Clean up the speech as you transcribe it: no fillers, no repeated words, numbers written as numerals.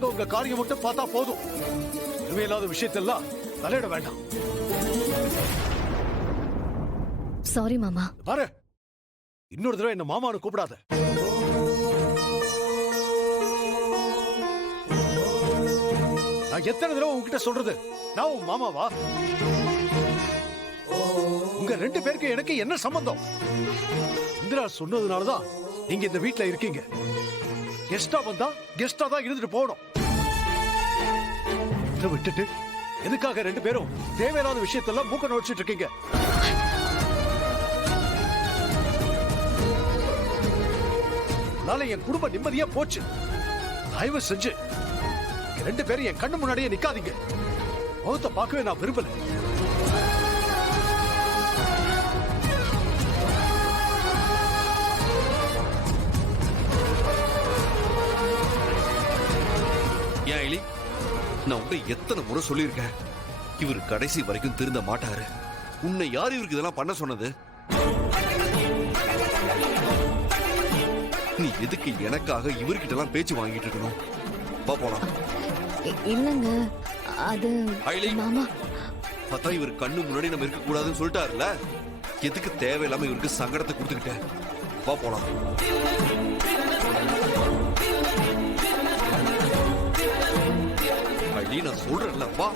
அவங்க உங்க காரியம் மட்டும் பார்த்தா போதும். தேவையில்லாத விஷயத்தெல்லாம் தலையிட வேண்டாம். சாரி மாமா. பாரு, இன்னொரு தடவை என்ன மாமான்னு கூப்பிடாத. நான் எத்தனை தடவை உங்ககிட்ட சொல்றது? நான் உன் மாமாவா? உங்க 2 பேருக்கு எனக்கு என்ன சம்பந்தம்? இந்திரா சொன்னதுனாலதான் நீங்க இந்த வீட்ல இருக்கீங்க. கெஸ்டா வந்தா கெஸ்டா தான் இருந்துட்டு போகணும். இதை விட்டுட்டு எதுக்காக 2 பேரும் தேவையில்லாத விஷயத்தெல்லாம் மூக்க நோச்சிட்டு இருக்கீங்க? என் குடும்ப நிம்மதியா போச்சு. தயவு செஞ்சு 2 பேரும் என் கண்ணு முன்னாடியே நிக்காதீங்க. முகத்தை பார்க்கவே நான் விரும்பல. ஏன் ஐலி, நான் உன்னை எத்தனை முறை சொல்லியிருக்கேன், இவர் கடைசி வரைக்கும் திருந்த மாட்டாரு. உன்னை யார் இவருக்கு இதெல்லாம் பண்ண சொன்னது? நீ எதுக்கு எனக்காக இவர்கிட்ட எல்லாம் பேச்சு வாங்கிட்டு இருக்கணும்? வா போலாம். இல்லங்க, அது மாமா. பார்த்தா இவர் கண்ணு முன்னாடி நம்ம இருக்க கூடாதுன்னு சொல்லிட்டாருல, எதுக்கு தேவையில்லாம இவருக்கு சங்கடத்தை கொடுத்துக்கிட்டேன்? வா போலாம். அடி, நான் சொல்றேன்ல, வா.